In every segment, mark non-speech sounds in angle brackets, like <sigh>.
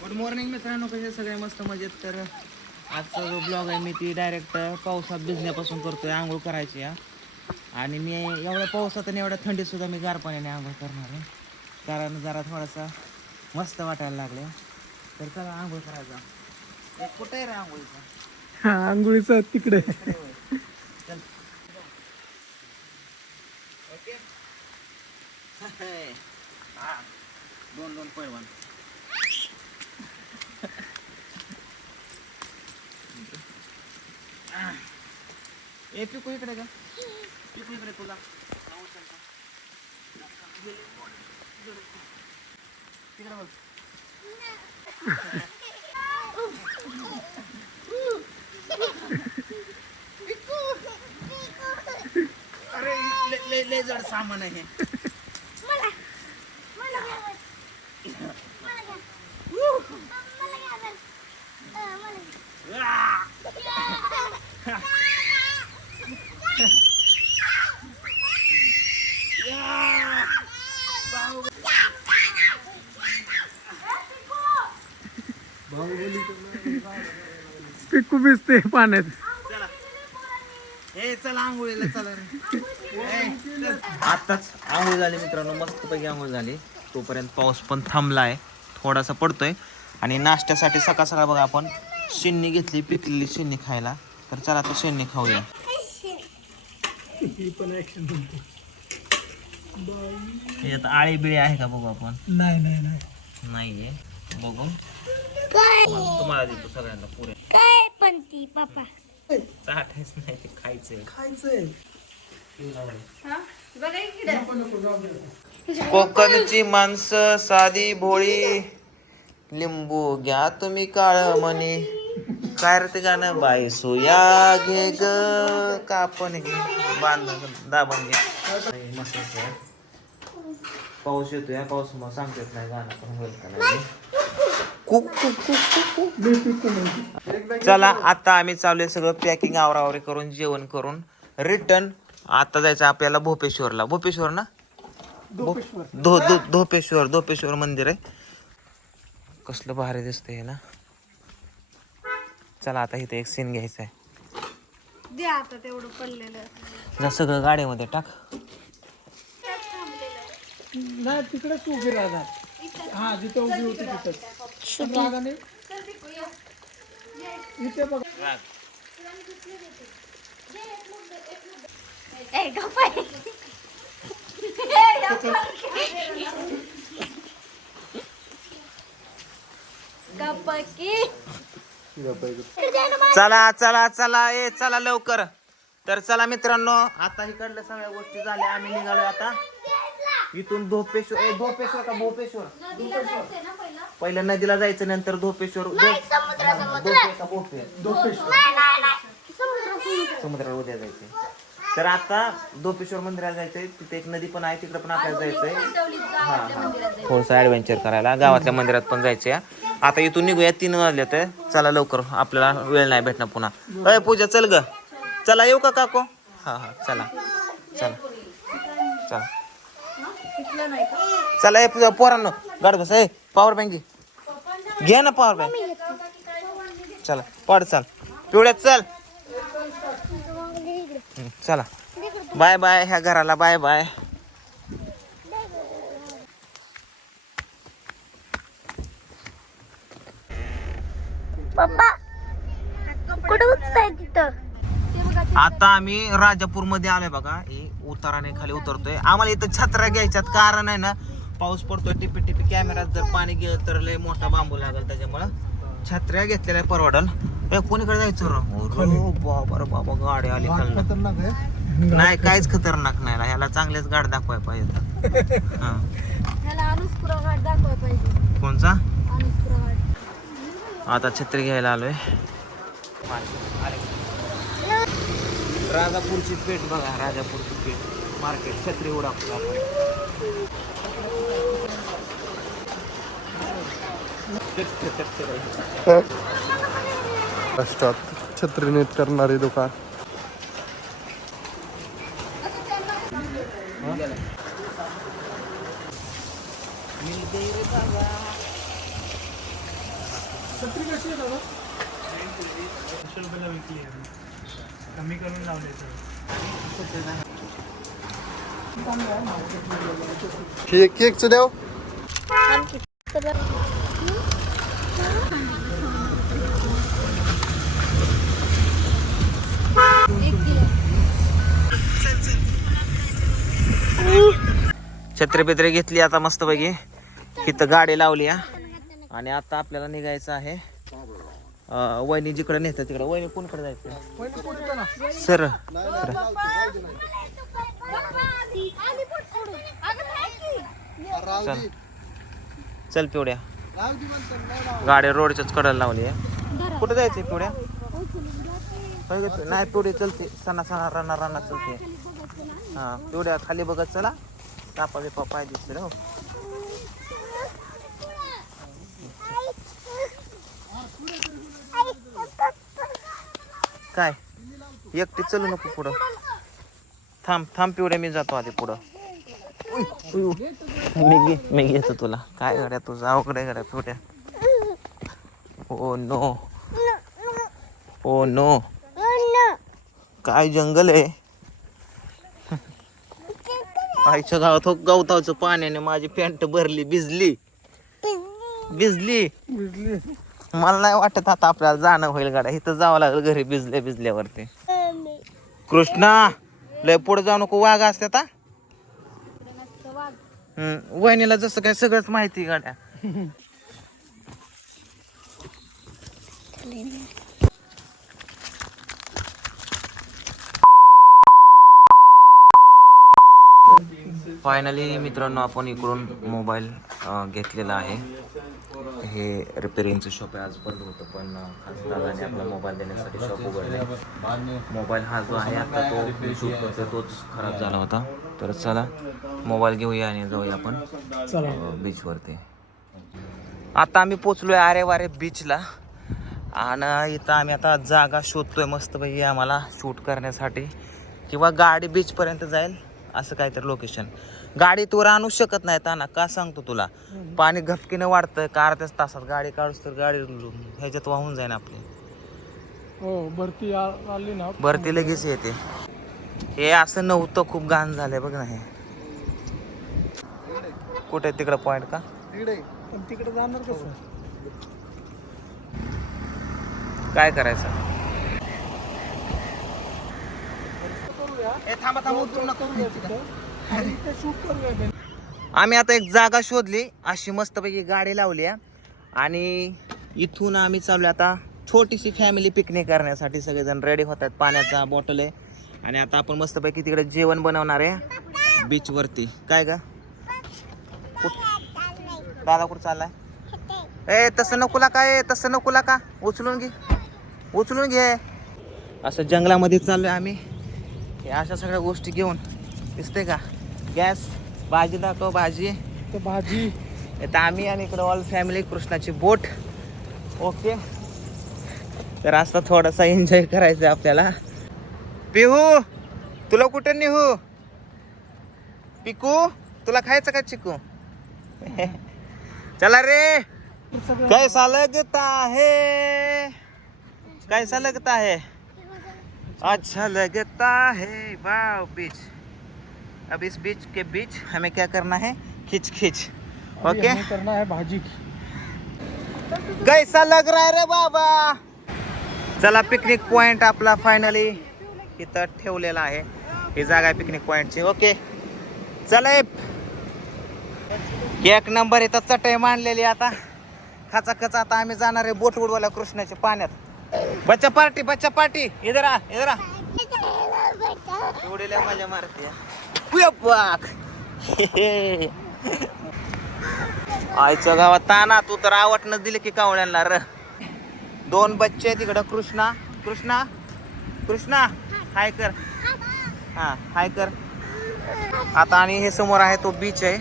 Good morning मित्रांनो कसे सगळे मस्त मजेत. तर आजचा जो ब्लॉग आहे मी ती डायरेक्ट पावसात भिजण्यापासून करतोय आंघोळ करायची या आणि मी एवढ्या पावसात आणि एवढ्या थंडीत सुद्धा मी गार पाण्याने आंघोळ करणार आहे. कारण जरा थोडासा मस्त वाटायला लागले तर चला आंघोळ करायचा एक कुठे आहे रे आंघोळीचा? हा आंघोळीचा तिकडे. चल. हा. दोन दोन पैलवान ए पिकू इकडे का पिकू इकडे तुला. तिकडे बघ. अरे लय- लय जड सामान आहे पिकू भिजते पाण्यात. आताच आंघोळ झाली मित्रांनो मस्तपैकी आंघोळ झाली. तोपर्यंत पाऊस पण थांबलाय थोडासा पडतोय. आणि नाश्त्यासाठी सकाळ सकाळ बघा आपण शेंनी घेतली पिकलेली शेंनी खायला. तर चला आता शेंनी खाऊया. ही पण ऍक्शन यात आळी बिळी आहे का बघू आपण? नाही नाही नाही. नाहीये. बघू. तुम्हाला देतो सगळ्यांना पुरे. काय पण ती पापा चाटायच नाही ते खायचंय. खायचंय. कोकणची माणसं साधी भोळी. लिंबू घ्या तुम्ही काळ मनी काय रे ते गाणं बाई सोया घे ग कापण घे बांध दाबण घे मस्त आहे. पाऊस येतोय या पाऊस मग सांगता येत नाही गाणं पण कुक चला आता आम्ही चाललोय सगळं पॅकिंग आवरावरी करून जेवण करून रिटर्न आता जायचं आपल्याला भोपेश्वरला भोपेश्वर ना धो धो धोपेश्वर धोपेश्वर मंदिर आहे कसलं भारी दिसतंय हे ना चला आता इथे एक सीन घ्यायचा आहे. दे आता तेवढं पडलेलं. जा सगळं गाडीमध्ये टाक. नाही तिकडेच उभी राहणार हा जिथे उभी होती रागाने इथे बघ. ए गप्पा. गप्पा की? चला चला चला ए चला लवकर. तर चला मित्रांनो आता इकडल्या सगळ्या गोष्टी झाल्या आम्ही निघालो आता. इथून धोपेश्वर ए धोपेश्वर का भोपेश्वर पहिलं. नदीला जायचं नंतर धोपेश्वर. समुद्राला उद्या जायचंय. तर आता धोपेश्वर मंदिराला जायचंय. तिथे एक नदी पण आहे तिकडे पण आपल्याला जायचंय. हा हा. थोडस ऍडव्हेंचर करायला. गावातल्या मंदिरात पण जायचंय. आता इथून निघूया तीन वाजले तर चला लवकर आपल्याला वेळ नाही भेटणार पुन्हा. अय पूजा चल ग. चला येऊ का काको? हा हा चला. चला. चला. चला ए पूजा पोरांनो गाड बस ए पॉवर बँक घे. घे ना पॉवर बँक चला पड चल. पिवळ्यात चल. चला. बाय बाय ह्या घराला बाय बाय. पप्पा. कुठं उठताय तिथं? आता आम्ही राजापूरमध्ये आलोय बघा. ही उताराने खाली उतरतोय. आम्हाला इथं छत्र्या घ्यायच्यात कारण आहे ना पाऊस पडतोय टिपी टिपी कॅमेऱ्यात जर पाणी गेलं तर लय मोठा बांबू लागल त्याच्यामुळं. छत्र्या घेतलेल्या परवडल. कोणीकडे जायचं रे बाबा रे बाबा गाडी आली खाली. नाही काहीच खतरनाक नाही ह्याला चांगलेच गाड दाखवाय पाहिजे. हा. ह्याला अनुस्पुरा घाट दाखवाय पाहिजे. कोणचा? आता छत्री घ्यायला आलोय. राजापूरची पेठ बघा राजापूरची पेठ. मार्केट छत्री उडापूर आपण. <laughs> छत्री नीट करणारे दुकान मिल गई रे बाबा छत्री कशी आहे दादा? दोनशे रुपयाला विकली आहे कमी करून लावले केक केकचं छत्री बित्री घेतली आता मस्त पैकी इथं गाडी लावली हा. आणि आता आपल्याला निघायचं आहे अं, वहिनी जिकडे नेतात तिकडे. वहिनी कोणकडे जायचं? सर. चल चल पिवड्या. गाडी रोडच्याच कडेला लावली आहे. कुठे जायचं पिवड्या? होय गं तू? नाही पिवडी चलते. सणा सणा राणा राणा चलते. हा पिवड्या खाली बघत चला. तापा बिपा पाय दिसले हो. काय? एकटी चलू नको पुढं. थांब थांब पिवड्या मी जातो आधी पुढं. मी घे मी घेतो तुला. काय गड्या तुझं? जावकडे गड्या पिवड्या. Oh no. Oh no. काय जंगल आहे? आईच्या गावात हो गवतावचं पाण्याने माझी पॅन्ट भरली भिजली. भिजली. भिजली. मला नाही वाटत आता आपल्याला जाणं होईल गाड्या. इथं जावं लागेल घरी भिजल्या भिजल्यावरती. कृष्णा लय पुढे जाऊ नको वाघ असतात आता वहिनीला जसं काय सगळंच माहिती आहे गाड्या. फायनली मित्रांनो आपण इकडून मोबाईल घेतलेला आहे. हे रिपेरिंगचं शॉप आहे आज बंद होतं पण अं, खास दादाने आपला मोबाईल देण्यासाठी शॉप उघडले मोबाईल हा जो आहे आता तो शूट करतोय तोच खराब झाला होता. तर चला मोबाईल घेऊया आणि जाऊया आपण चला. बीचवरती आता आम्ही पोचलोय आरे वारे बीचला आणि इथं आम्ही आता जागा शोधतोय मस्तपैकी आम्हाला शूट करण्यासाठी. किंवा गाडी बीचपर्यंत जाईल. असं काहीतरी लोकेशन गाडी तू आणू शकत नाही ताना. का सांगतो तुला? पाणी घपकीनं वाढतंय का अर्ध्याच तासात गाडी काढूस तर गाडी ह्याच्यात वाहून जाईन आपली. हो भरती आ- आली ना. भरती लगेच येते. हे असं नव्हतं खूप घाण झालंय बघ ना हे. कुठे तिकडं पॉइंट का? पण तिकडे जाणार कसं? काय करायचं? आणि इथे शूट करूया बे. आम्ही आता एक जागा शोधली अशी मस्तपैकी गाडी लावली. आणि इथून आम्ही चाललो आता छोटीशी फॅमिली पिकनिक करण्यासाठी. सगळेजण रेडी होत आहेत पाण्याचा बॉटल आहे. आणि आता आपण मस्तपैकी तिकडे जेवण बनवणार आहे. बीचवरती काय का दादा कुठं चाललाय. ए तसं नकोला काय तसं नकोला का उचलून घे. उचलून घे. असं जंगलामध्ये चाललोय आम्ही. हे अशा सगळ्या गोष्टी घेऊन दिसते का? गॅस भाजी दाखव भाजी. तर भाजी. इथं आम्ही आणि इकडं ऑल फॅमिली कृष्णाची बोट. ओके. तर असं थोडासा एन्जॉय करायचं आहे आपल्याला. पिहू तुला कुठं नेहू? पिकू तुला खायचं का चिकू? <laughs> चला रे. कैसा लगता है कैसा लगता है अच्छा लगता है वाह बीच अब इस बीच के बीच हमें क्या करना है? खिच खिच. ओके करना है भाजी कैसा लग रहा है रे बाबा? चला पिकनिक पॉइंट आपला फायनली इथं ठेवलेला आहे. ही जागा आहे पिकनिक पॉइंटची ओके चला. एक नंबर इथं चटई मांडलेली आता. खाचा खचा आता आम्ही जाणार आहे बोट उडवायला कृष्णाच्या पाण्यात. बच्चा पार्टी बच्चा पार्टी. इधर आ इधर आ लय मजा मारते. पाक. आईच्या गावात ताना तू तर आवटनं दिले की कावळ्यांना र. दोन बच्चे आहेत तिकडं कृष्णा कृष्णा कृष्णा हाय कर. हा हाय कर. आता आणि हे समोर आहे तो बीच आहे.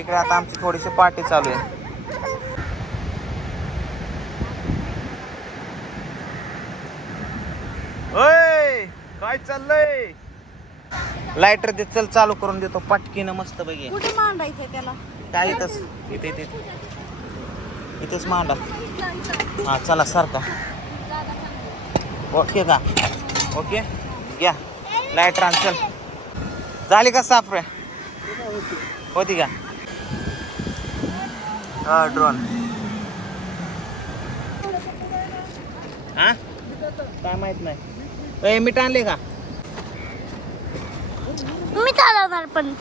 इकडे आता आमची थोडीशी पार्टी चालू आहे. काय चाललंय? लायटर दे चल चालू करून देतो. पटकीनं मस्त पैकी. कुठे मांडायचंय त्याला? काय इथंच? इथे इथे. इथेच मांडा. हा चला सारखा. ओके का? ओके? घ्या. लाइट आण चल. झाली का साफ रे होती का? हा ड्रोन हा? काय माहीत नाही. ए, मीठ आणले का? मी चालवणार पण.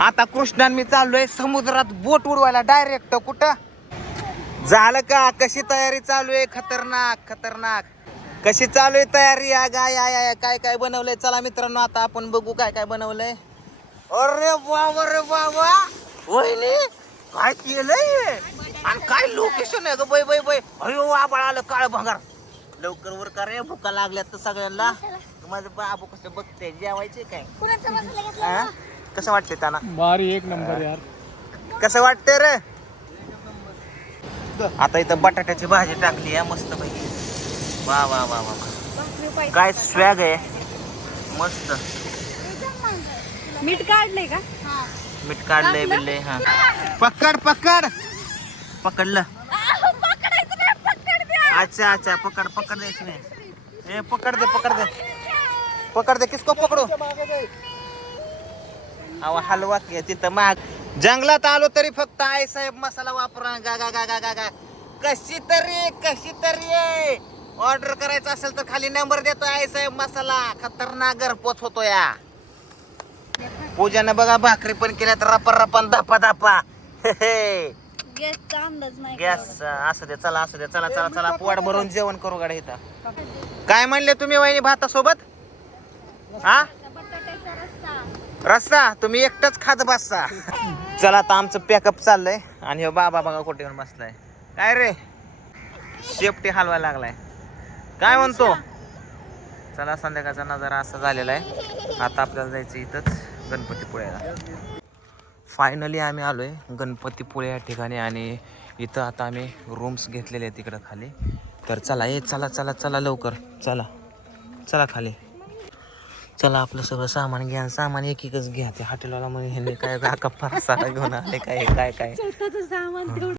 आता कृष्णान मी चाललोय समुद्रात बोट उडवायला डायरेक्ट कुठं? झालं का? कशी तयारी चालू आहे? खतरनाक खतरनाक. कशी चालू आहे तयारी? या गाय या काय काय बनवलंय? चला मित्रांनो आता आपण बघू काय काय बनवलंय. अरे वा रे वा वहिनी काय केलंय हे? आणि काय लोकेशन आहे ग? बाई बाई बाई. अयो आबाळ आलं काळ भंगार. लवकर वर का रे भुका लागल्यात तर सगळ्यांना. माझं बाबू कसं बघते जेवायचे काय? कुणाचा घेतला हा? कसं वाटतंय त्यांना भारी एक नंबर यार. कसं वाटतंय रे? आता इथं बटाट्याची भाजी टाकली आहे मस्त पैकी वा वा वा वा वा. काय स्वॅग आहे. मस्त. मीठ काढलंय का? मीठ काढलंय बिल्ले हा. पकड पकड. पकडलं. अच्छा अच्छा पकड पकड दे नाही ए पकड दे पकड दे. पकड दे किसको पकडू? अहो हलवा की तिथं माग. जंगलात आलो तरी फक्त आई साहेब मसाला वापरा गा गा गा गा गा गा. कशी तरी कशी तरी ऑर्डर करायचं असेल तर खाली नंबर देतो आई साहेब मसाला. खतरनाक घरपोच होतो या. पूजानं बघा भाकरी पण केल्यात रपा रपा धापा धापा. गॅसचा अंदाज नाही गॅस असू दे चला असू दे चला चला चला पोट भरून जेवण करू गाड्या इथं काय म्हणले तुम्ही वहिनी भातासोबत? हा? रस्सा तुम्ही एकटंच खात बसता. चला आता आमचं पॅकअप चाललंय. आणि ह्यो बाबा बघा कुठे येऊन बसलाय. काय रे? शेपटी हलवायला लागलाय. काय म्हणतो? चला संध्याकाळचा नजारा असा झालेला आहे. आता आपल्याला जायचं इथंच गणपतीपुळ्याला. फायनली आम्ही आलो आहे गणपतीपुळे या ठिकाणी आणि इथं आता आम्ही रूम्स घेतलेले आहेत तिकडं खाली. तर चला ये चला चला चला लवकर. चला. चला खाली. चला आपलं सगळं सामान घ्या सामान एक एकच घ्या. ते हॉटेलवाला म्हणजे ह्यांनी काय कप्पा सारा घेऊन आले काय काय काय? सामान